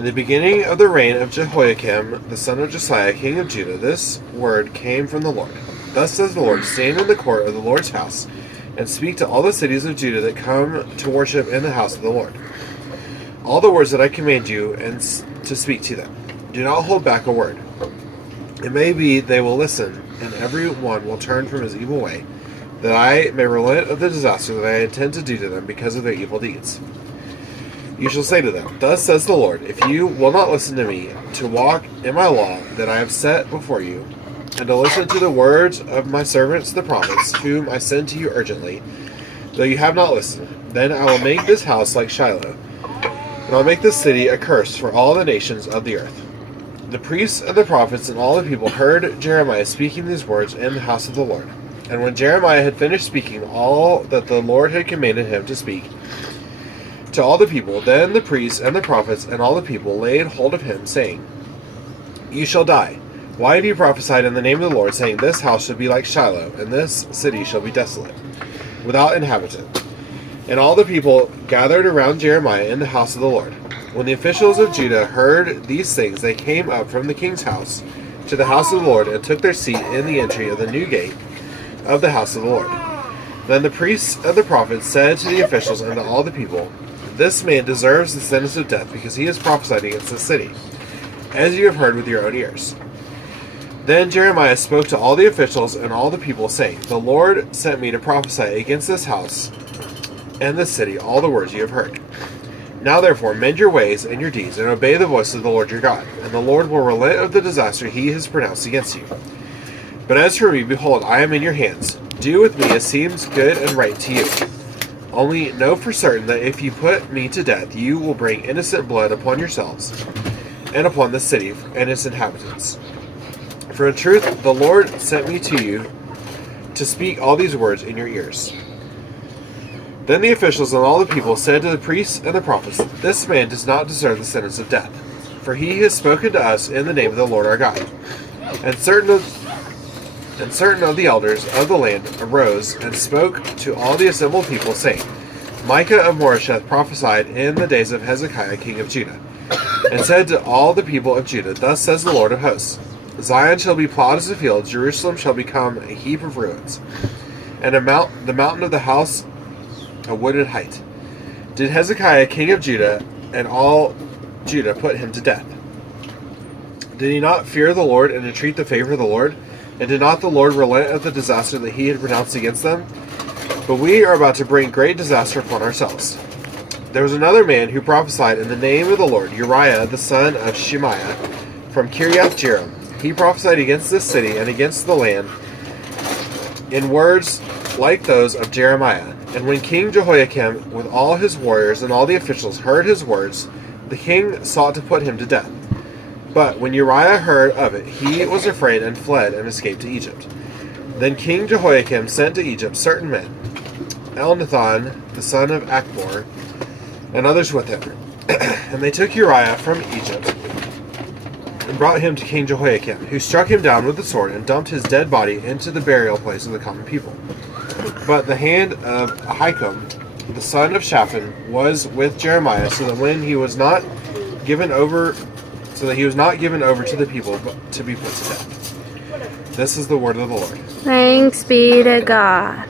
In the beginning of the reign of Jehoiakim, the son of Josiah, king of Judah, this word came from the Lord. Thus says the Lord, stand in the court of the Lord's house, and speak to all the cities of Judah that come to worship in the house of the Lord. All the words that I command you and to speak to them. Do not hold back a word. It may be they will listen, and every one will turn from his evil way, that I may relent of the disaster that I intend to do to them because of their evil deeds. You shall say to them, thus says the Lord, if you will not listen to me, to walk in my law that I have set before you, and to listen to the words of my servants the prophets, whom I send to you urgently, though you have not listened, then I will make this house like Shiloh, and I'll make this city a curse for all the nations of the earth. The priests and the prophets and all the people heard Jeremiah speaking these words in the house of the Lord. And when Jeremiah had finished speaking all that the Lord had commanded him to speak to all the people, then the priests and the prophets and all the people laid hold of him, saying, You shall die. Why have you prophesied in the name of the Lord, saying, This house shall be like Shiloh, and this city shall be desolate, without inhabitant? And all the people gathered around Jeremiah in the house of the Lord. When the officials of Judah heard these things, they came up from the king's house to the house of the Lord, and took their seat in the entry of the new gate of the house of the Lord. Then the priests and the prophets said to the officials and to all the people, This man deserves the sentence of death, because he has prophesied against this city, as you have heard with your own ears. Then Jeremiah spoke to all the officials and all the people, saying, The Lord sent me to prophesy against this house and this city all the words you have heard. Now therefore mend your ways and your deeds, and obey the voice of the Lord your God, and the Lord will relent of the disaster he has pronounced against you. But as for me, behold, I am in your hands. Do with me as seems good and right to you. Only know for certain that if you put me to death, you will bring innocent blood upon yourselves and upon the city and its inhabitants. For in truth, the Lord sent me to you to speak all these words in your ears. Then the officials and all the people said to the priests and the prophets, This man does not deserve the sentence of death, for he has spoken to us in the name of the Lord our God. And certain of the elders of the land arose and spoke to all the assembled people, saying, Micah of Moresheth prophesied in the days of Hezekiah king of Judah, and said to all the people of Judah, Thus says the Lord of hosts, Zion shall be plowed as a field, Jerusalem shall become a heap of ruins, and the mountain of the house a wooded height. Did Hezekiah king of Judah and all Judah put him to death? Did he not fear the Lord and entreat the favor of the Lord? And did not the Lord relent of the disaster that he had pronounced against them? But we are about to bring great disaster upon ourselves. There was another man who prophesied in the name of the Lord, Uriah the son of Shemaiah, from Kiriath Jearim. He prophesied against this city and against the land in words like those of Jeremiah. And when King Jehoiakim, with all his warriors and all the officials, heard his words, the king sought to put him to death. But when Uriah heard of it, he was afraid and fled and escaped to Egypt. Then King Jehoiakim sent to Egypt certain men, Elnathan the son of Achbor, and others with him. And they took Uriah from Egypt and brought him to King Jehoiakim, who struck him down with the sword and dumped his dead body into the burial place of the common people. But the hand of Ahikam, the son of Shaphan, was with Jeremiah, so that he was not given over to the people, but to be put to death. This is the word of the Lord. Thanks be to God.